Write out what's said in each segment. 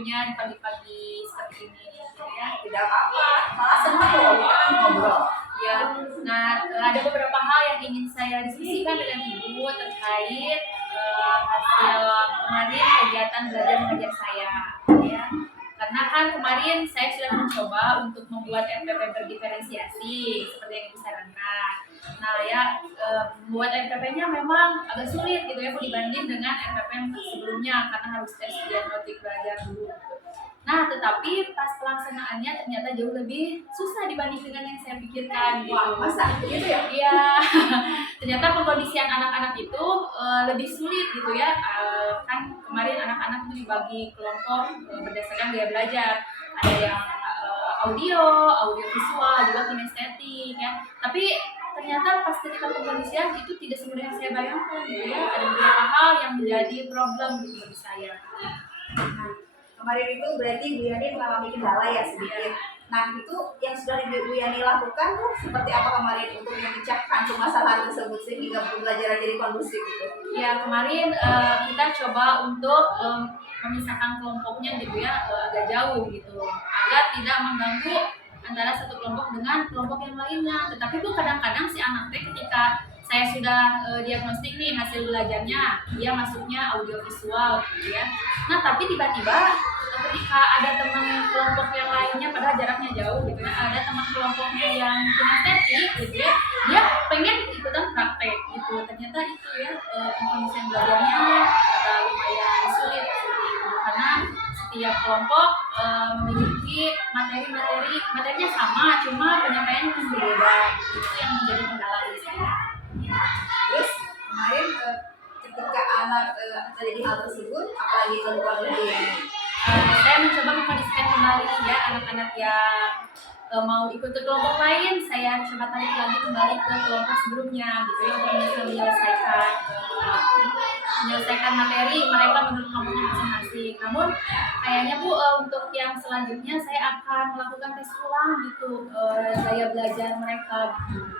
waktunya di pagi-pagi seperti ini ya. Tidak apa-apa, malah senang loh kita kan ngobrol. Ya, nah ada beberapa hal yang ingin saya diskusikan dengan Ibu terkait hasil kemarin kegiatan belajar mengajar saya ya. Karena kan kemarin saya sudah mencoba untuk membuat RPP berdiferensiasi seperti yang Ibu sarankan. Nah ya, membuat RPP-nya memang agak sulit gitu ya dibanding dengan RPP yang sebelumnya karena harus tes diagnostik belajar dulu. Nah, tetapi pas pelaksanaannya ternyata jauh lebih susah dibanding dengan yang saya pikirkan. Gitu. Wah, masa gitu ya? Iya, ternyata pengkondisian anak-anak itu lebih sulit gitu ya. Kan kemarin anak-anak itu dibagi kelompok berdasarkan gaya belajar. Ada yang audio visual, juga kinestetik ya. Tapi ternyata pas ketika pengkondisian itu tidak semudah yang saya bayangkan gitu ya. Ada beberapa hal yang menjadi problem gitu bagi saya. Nah, kemarin itu berarti Bu Yani mengalami kendala ya sedikit. Nah, itu yang sudah Bu Yani lakukan tuh seperti apa kemarin untuk memecahkan permasalahan tersebut sehingga pembelajaran jadi kondusif gitu? Ya, kemarin kita coba untuk memisahkan kelompoknya gitu ya agak jauh gitu agar tidak mengganggu antara satu kelompok dengan kelompok yang lainnya. Tetapi tuh kadang-kadang si anak teh ketika saya sudah diagnostik nih hasil belajarnya, dia masuknya audiovisual gitu ya. Nah, tapi tiba-tiba ketika ada teman kelompok yang lainnya padahal jaraknya jauh gitu ya, ada teman kelompoknya yang kinestetik gitu ya, dia pengen ikutan praktek gitu. Ternyata itu ya pengkondisian belajarnya agak lumayan sulit karena setiap kelompok memiliki materinya sama, cuma penyampaiannya berbeda. Itu yang menjadi kendala di saya. Terus kemarin ketika anak terjadi hal tersebut, apalagi dilakukan oleh Bu Yani? Saya mencoba mengkondisikan kembali ya anak-anak yang mau ikut ke kelompok lain, saya coba tarik lagi kembali ke kelompok sebelumnya gitu ya untuk bisa menyelesaikan materi mereka menurut kelompoknya masing-masing. Namun kayaknya Bu untuk yang selanjutnya saya akan melakukan tes ulang gitu gaya belajar mereka gitu.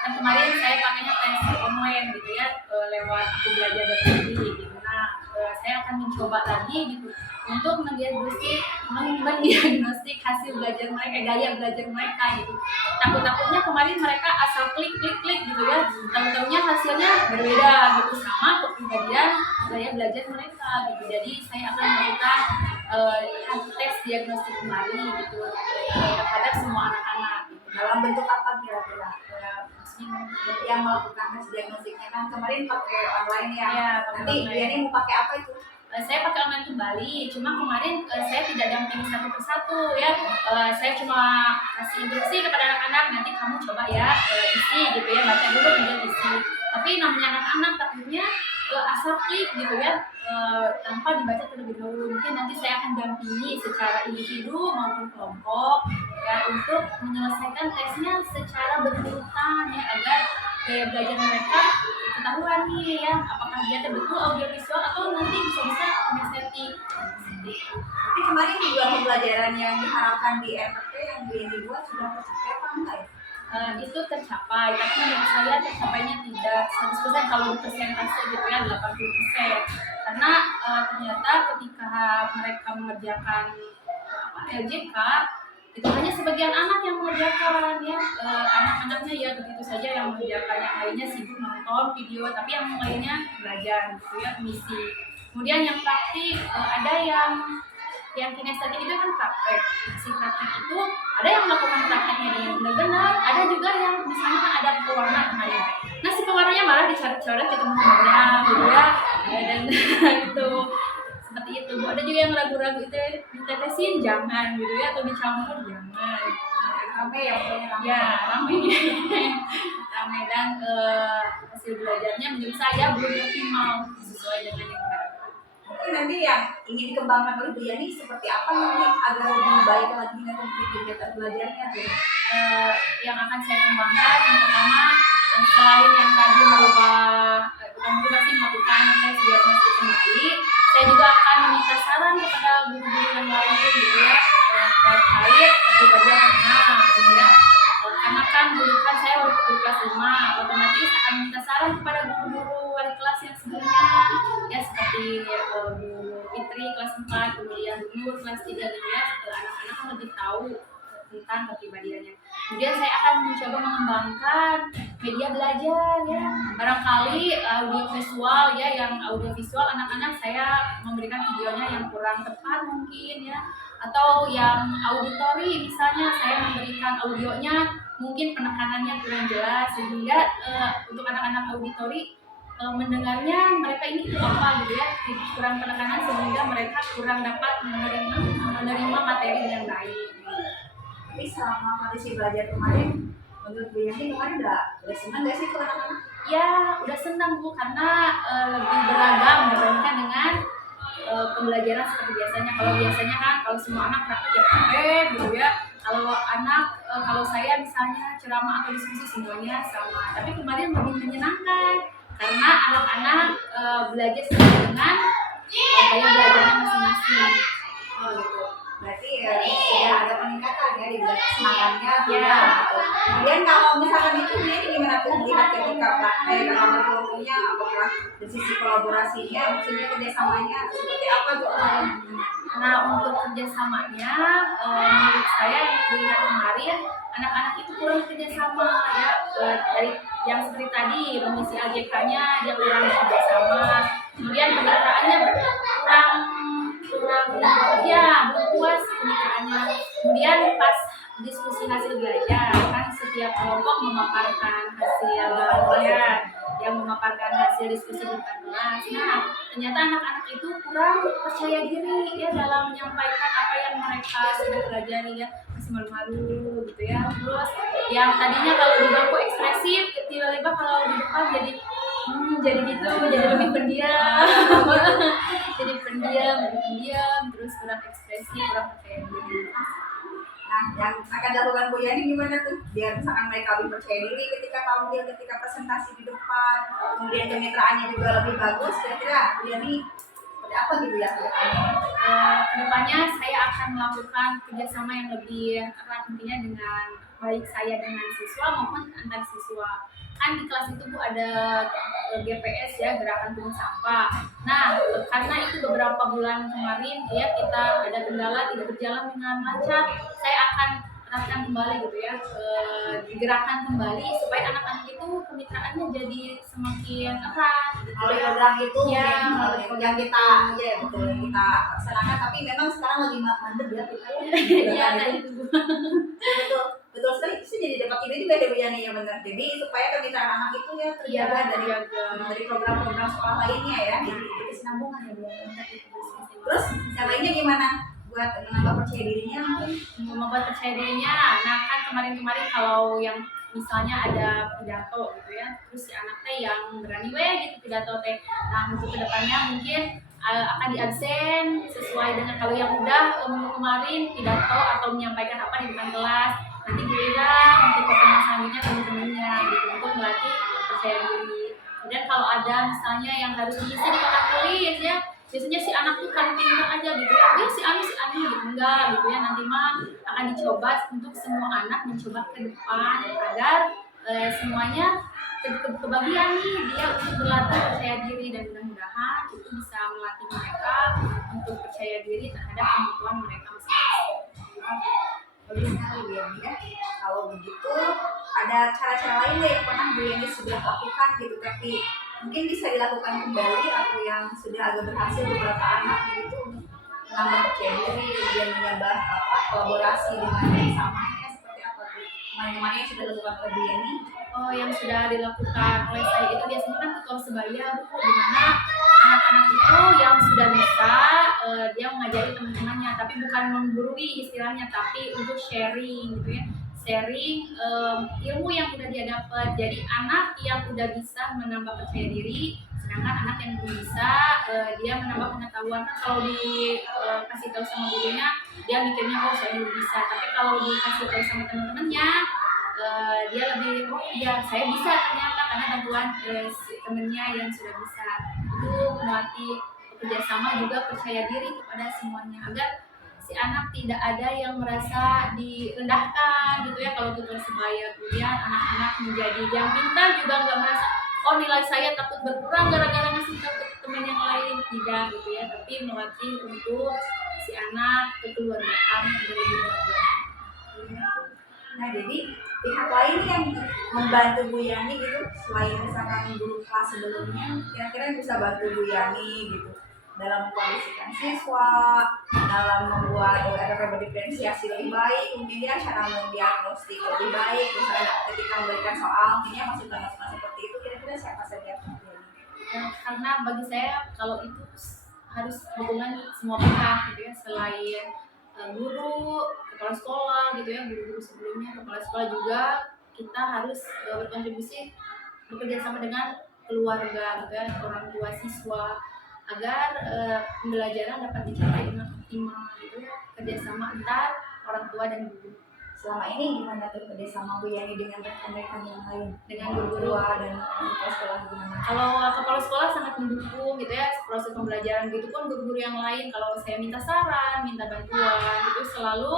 Dan kemarin saya pakainya tes online gitu ya lewat Aku Belajar dari gitu. Nah saya akan mencoba lagi gitu untuk mendiagnostik hasil belajar mereka, gaya belajar mereka gitu. Takutnya kemarin mereka asal klik gitu ya, tahu-tahunya hasilnya berbeda gitu sama kepribadian gaya belajar mereka gitu. Jadi saya akan melakukan tes diagnostik kembali gitu terhadap semua anak-anak gitu. Dalam bentuk apa kira-kira yang melakukan tes diagnostiknya? Kan kemarin pakai online ya. Nanti Bu Yani mau pakai apa itu? Saya pakai online kembali, cuma kemarin saya tidak dampingi satu persatu ya. Saya cuma kasih instruksi kepada anak-anak, nanti kamu coba ya isi gitu ya, baca dulu kemudian isi. Tapi namanya anak-anak takutnya asal klik gitu ya tanpa dibaca terlebih dahulu. Mungkin nanti saya akan dampingi secara individu maupun kelompok ya untuk menyelesaikan tesnya secara berurutan ya agar gaya belajar mereka ketahuan nih ya apakah dia betul audiovisual atau nanti bisa-bisa kinestetik. Tapi kemarin di luar pembelajaran yang diharapkan di RPP yang Bu Yani buat sudah tercapai apa enggak ya? Itu tercapai, tapi menurut saya tercapainya tidak 100% kalau persentase gitu ya 80%. Karena ternyata ketika mereka mengerjakan LJK itu hanya sebagian anak yang mengerjakan ya anak-anaknya ya begitu saja yang mengerjakan, yang lainnya sibuk nonton video, tapi yang lainnya belajar gitu ya misi. Kemudian yang praktik ada yang kinestetik itu kan praktek. Si praktek itu ada yang melakukan prakteknya dengan benar-benar, ada juga yang misalnya kan ada pewarna kemarin. Nah si pewarnanya malah dicoret-coret ke teman-temannya gitu ya dan itu seperti itu. Ada juga yang ragu-ragu itu ditetesin jangan gitu ya atau dicampur jangan. Rame ya pokoknya rame. Ya rame rame dan hasil belajarnya menurut saya belum optimal sesuai dengan yang diharapkan. Mungkin nanti yang ingin dikembangkan oleh Bu Yani seperti apa nanti agar lebih baik lagi nanti kegiatan belajarnya tuh? Yang akan saya kembangkan yang pertama selain yang tadi melakukan tes diagnostik kembali, saya juga akan meminta saran kepada guru-guru yang lain gitu ya terkait kepribadian anak gitu ya. Karena kan guru kan saya guru kelas 5, otomatis akan minta saran kepada guru-guru wali kelas yang sebelumnya ya seperti Bu Fitri kelas 4, kemudian Bu umur kelas 3 gitu ya, anak-anak kan lebih tahu tentang kepribadiannya. Kemudian saya akan mencoba mengembangkan media belajar ya, barangkali audio visual ya, yang audio visual anak-anak saya memberikan videonya yang kurang tepat mungkin ya, atau yang auditori misalnya saya memberikan audionya mungkin penekanannya kurang jelas, sehingga untuk anak-anak auditori mendengarnya mereka ini itu apa gitu ya, kurang penekanan sehingga mereka kurang dapat menerima materi dengan baik. Tapi selama kondisi belajar kemarin, menurut Bu Yani kemarin udah senang gak sih tuh anak-anak? Ya udah senang Bu, karena lebih beragam dibandingkan dengan pembelajaran seperti biasanya. Kalau biasanya kan kalau semua anak praktek ya praktek gitu ya. Kalau saya misalnya ceramah atau diskusi semuanya sama. Tapi kemarin lebih menyenangkan karena anak-anak belajar sesuai dengan gaya belajarnya masing-masing. Oh gitu. Berarti sudah ada peningkatan ya di bidang semangatnya Ya. gitu. Kemudian kalau misalkan itu Bu Yani gimana tuh melihat ketika praktek atau kelompoknya, apakah dari sisi kolaborasinya, maksudnya kerjasamanya seperti apa tuh? Nah untuk kerjasamanya, menurut saya dilihat kemarin anak-anak itu kurang kerjasama ya, dari yang seperti tadi mengisi AJK-nya dia kurang kerjasama, kemudian kemitraannya kurang ya belum puas kemitraannya. Kemudian pas diskusi hasil belajar kan setiap kelompok memaparkan hasil belajar, yang memaparkan hasil diskusi di depan kelas. Nah, ternyata anak-anak itu kurang percaya diri ya dalam menyampaikan apa yang mereka sudah pelajari ya, masih malu-malu gitu ya. Terus yang tadinya kalau di bangku ekspresif, tiba-tiba kalau di depan jadi gitu, jadi lebih pendiam, jadi pendiam, terus kurang ekspresif, kurang percaya diri. Nah, yang akan dilakukan Bu Yani gimana tuh? Biar misalkan mereka lebih percaya diri ketika presentasi di depan, kemudian kemitraannya juga lebih bagus. Kira-kira Bu Yani seperti apa gitu ya ke depannya? Kedepannya saya akan melakukan kerjasama yang lebih erat tentunya dengan baik saya dengan siswa maupun antar siswa. Kan di kelas itu Bu ada GPS ya, gerakan pungut sampah. Nah karena itu beberapa bulan kemarin ya kita ada kendala tidak berjalan dengan lancar, saya akan terapkan kembali gitu ya, digerakkan kembali supaya anak-anak itu kemitraannya jadi semakin erat gitu Melalui ya. program itu Ya, yang melalui yang kita ya betul yang kita laksanakan, tapi memang sekarang lagi mandek ya kita ya. Iya, nah itu Bu. betul betul sekali, itu jadi dapat ide juga dari Bu Yani ya, benar. Jadi supaya kemitraan anak itu ya terjaga dari program-program sekolah lainnya ya, jadi kesinambungan ya Bu Yani. Terus yang lainnya gimana buat menambah percaya dirinya mungkin? Membuat percaya dirinya. Nah kan kemarin-kemarin kalau yang misalnya ada pidato gitu ya, terus si anak teh yang berani gitu pidato teh. Nah untuk kedepannya mungkin akan diabsen sesuai dengan kalau yang udah minggu kemarin pidato atau menyampaikan apa di depan kelas, nanti giliran untuk pertemuan selanjutnya teman-temannya gitu untuk melatih percaya diri. Kemudian kalau ada misalnya yang harus diisi di kotak tulis ya, biasanya si anak tuh kan pintar aja gitu ya, si Anu gitu, enggak gitu ya, nanti mah akan dicoba untuk semua anak mencoba ke depan agar semuanya kebagian nih dia untuk berlatih percaya diri, dan mudah-mudahan itu bisa melatih mereka untuk percaya diri terhadap kemampuan mereka masing-masing. Bagus sekali Bu Yani ya. Kalau begitu ada cara-cara lain deh yang pernah Bu Yani sudah lakukan gitu, tapi mungkin bisa dilakukan kembali atau yang sudah agak berhasil beberapa anak gitu untuk menambah percaya diri, kemudian menambah kolaborasi dengan samanya, seperti apa tuh kemarin-kemarin yang sudah dilakukan oleh Bu Yani? Oh, yang sudah dilakukan oleh saya itu biasanya kan tutor sebaya Bu, di mana anak-anak itu yang sudah bisa dia mengajari teman-temannya, tapi bukan menggurui istilahnya, tapi untuk sharing gitu ya, sharing ilmu yang udah dia dapat. Jadi anak yang udah bisa menambah percaya diri, sedangkan anak yang belum bisa dia menambah pengetahuan. Kan kalau dikasih tahu sama gurunya dia mikirnya oh saya belum bisa, tapi kalau dikasih tahu sama teman-temannya dia lebih oh iya saya bisa ternyata karena bantuan si temennya yang sudah bisa. Itu melatih kerjasama juga percaya diri kepada semuanya agar si anak tidak ada yang merasa direndahkan gitu ya kalau tutor sebaya. Kemudian anak-anak menjadi yang pintar juga nggak merasa oh nilai saya takut berkurang gara-gara ngasih tahu ke teman yang lain, tidak gitu ya, tapi melatih untuk si anak kekeluargaan yang lebih baik. Nah, jadi pihak lain yang membantu Bu Yani gitu, selain misalkan guru kelas sebelumnya, kira-kira yang bisa bantu Bu Yani gitu dalam mengkondisikan siswa, dalam membuat RPP berdiferensiasi lebih baik, mungkin ya cara mendiagnostik lebih baik, misalnya ketika memberikan soal, mungkin ya masukan-masukan seperti itu, kira-kira siapa saja Bu Yani? Ya, karena bagi saya kalau itu harus dukungan semua pihak gitu ya, selain guru, kepala sekolah gitu ya, guru-guru sebelumnya, kepala sekolah juga, kita harus berkontribusi bekerja sama dengan keluarga gitu ya, orang tua siswa, agar pembelajaran dapat dicapai dengan optimal gitu ya, kerjasama antar orang tua dan guru. Selama ini gimana tuh kerjasama Bu Yani dengan rekan-rekan yang lain, Dengan guru guru dan kepala sekolah gimana? Kalau kepala sekolah sangat mendukung gitu ya proses pembelajaran, gitu pun guru-guru yang lain kalau saya minta saran, minta bantuan itu selalu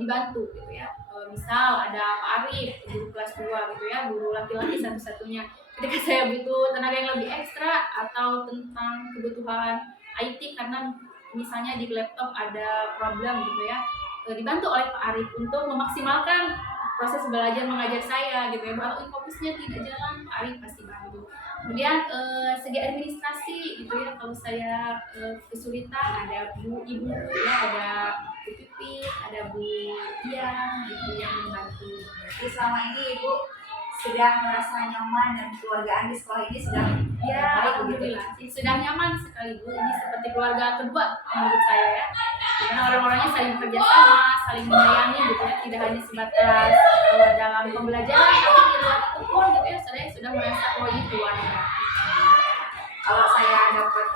dibantu gitu ya. Misal ada Pak Arif, guru kelas 2 gitu ya, guru laki-laki satu-satunya. Ketika saya butuh tenaga yang lebih ekstra atau tentang kebutuhan IT karena misalnya di laptop ada problem gitu ya, dibantu oleh Pak Arif untuk memaksimalkan proses belajar mengajar saya gitu ya. Kalau fokusnya tidak jalan, Pak Arif pasti bantu. Kemudian segi administrasi gitu ya, kalau saya kesulitan ada ibu ya, ada Bu Pipi, ada Bu Dian gitu yang membantu. Jadi selama ini Ibu sudah merasa nyaman dan keluargaan di sekolah ini sudah Ya, baik begitu. alhamdulillah sudah nyaman sekali Bu. Ini seperti keluarga kedua menurut saya ya. Karena orang-orangnya saling bekerja sama, saling menyayangi gitu ya, tidak hanya sebatas dalam pembelajaran, tapi di luar itu pun gitu ya, saya sudah merasa oh ini keluarga. Kalau saya dapat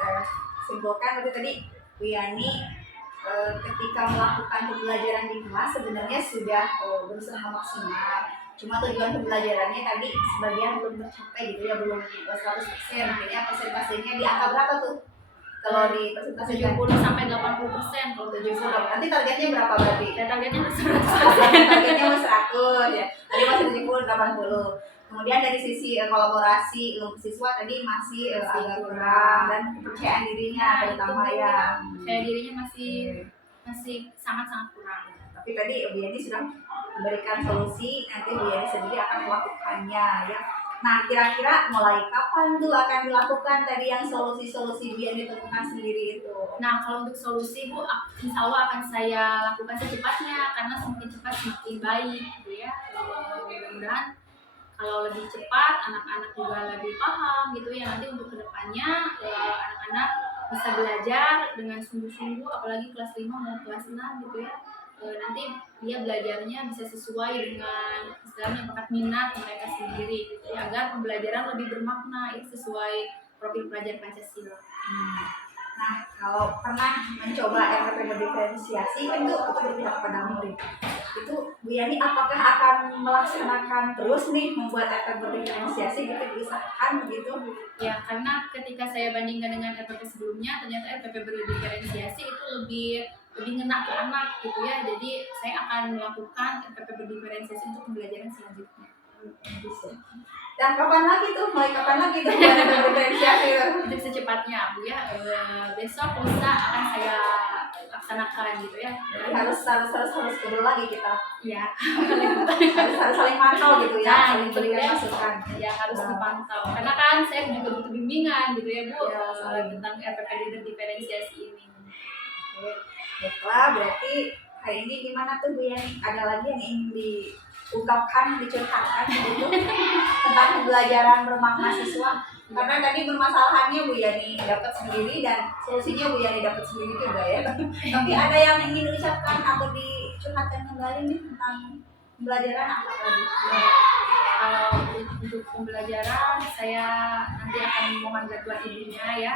simpulkan tadi Bu Yani ketika melakukan pembelajaran di kelas sebenarnya sudah berusaha maksimal. Cuma tujuan pembelajarannya tadi sebagian belum tercapai gitu ya, belum 100%. Mungkin ya persentasenya di angka berapa tuh? Kalau di persentase 70 sampai 80% kalau 70. Nanti targetnya berapa berarti? Ya, targetnya 100%. Targetnya masih 100 ya. Tadi masih 70 80. Kemudian dari sisi kolaborasi siswa tadi masih agak kurang, dan kepercayaan dirinya terutama ya. Percaya dirinya masih sangat-sangat kurang. Tapi tadi Bu Yani sudah memberikan solusi, nanti Bu Yani sendiri akan melakukannya ya. Nah, kira-kira mulai kapan tuh akan dilakukan tadi yang solusi-solusi Bu Yani temukan sendiri itu? Nah, kalau untuk solusi Bu, insya Allah akan saya lakukan secepatnya, karena semakin cepat semakin baik gitu ya. Mudah-mudahan kalau lebih cepat, anak-anak juga lebih paham gitu ya. Nanti untuk kedepannya anak-anak bisa belajar dengan sungguh-sungguh, apalagi kelas 5 mau kelas 6 gitu ya. Nanti dia belajarnya bisa sesuai dengan istilahnya bakat minat mereka sendiri gitu ya, agar pembelajaran lebih bermakna ya, sesuai profil pelajar Pancasila. Nah, kalau pernah mencoba RPP berdiferensiasi kan itu berpihak kepada murid. Itu Bu Yani apakah akan melaksanakan terus nih membuat RPP berdiferensiasi gitu, diusahakan begitu? Ya, karena ketika saya bandingkan dengan RPP sebelumnya, ternyata RPP berdiferensiasi itu lebih ngena ke anak gitu ya. Jadi saya akan melakukan RPP berdiferensiasi untuk pembelajaran selanjutnya. Dan kapan lagi tuh? Mulai kapan lagi tuh buat RPP berdiferensiasi? Untuk secepatnya Bu ya, besok lusa akan saya laksanakan gitu ya. Jadi harus ngobrol lagi kita. Iya. harus saling mantau gitu ya, Nah, saling gitu berikan ya. masukan. Ya harus dipantau. Karena kan saya juga butuh bimbingan gitu ya Bu, Ya, tentang RPP diferensiasi ini. Oke. Baiklah, berarti hari ini gimana tuh Bu Yani? Ada lagi yang ingin diungkapkan, dicurhatkan gitu tentang pembelajaran bermakna siswa? Karena tadi permasalahannya Bu Yani dapat sendiri dan solusinya Bu Yani dapat sendiri juga ya. Tapi ada yang ingin diucapkan atau dicurhatkan kembali nih tentang pembelajaran apa lagi? Kalau untuk pembelajaran, saya nanti akan mohon bantuan ibunya ya,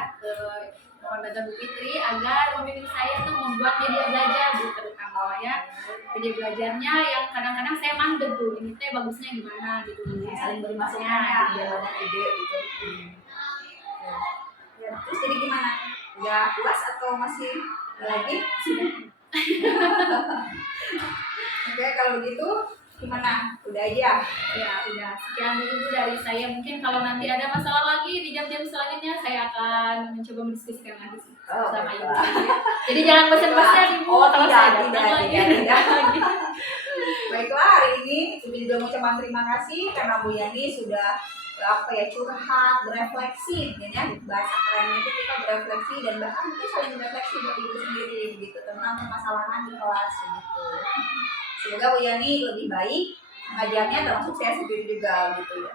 mohon bantuan Bu Fitri agar membimbing saya tuh membuat media belajar Bu, terutama ya. Media belajarnya yang kadang-kadang saya mandek Bu, ini teh bagusnya gimana gitu. Saling beri masukan ya, biar banyak ide gitu. Ya, terus jadi gimana? Udah puas atau masih lagi? Sudah. Oke, kalau begitu Gimana? Udah aja. Ya udah sekian dulu Bu dari saya. Mungkin kalau nanti ada masalah lagi di jam-jam selanjutnya saya akan mencoba mendiskusikan lagi sih Oh, sama Ibu. baiklah. Jadi jangan bosan-bosan Ibu Oh, kalau tidak, saya datang lagi. tidak. Baiklah, hari ini Ibu juga mengucapkan terima kasih karena Bu Yani sudah curhat, berefleksi, ya, bahasa kerennya itu kita berefleksi dan bahkan mungkin saling berefleksi buat Ibu sendiri gitu tentang permasalahan di kelas gitu. Semoga Bu Yani lebih baik mengajarnya termasuk saya sendiri juga gitu ya.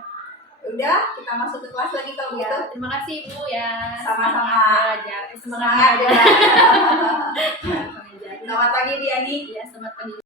Udah, kita masuk ke kelas lagi kalau gitu. Ya, terima kasih Bu ya. Sama-sama. Belajar. Semangat belajar. ya. Selamat pagi Bu Yani. Ya, selamat pagi.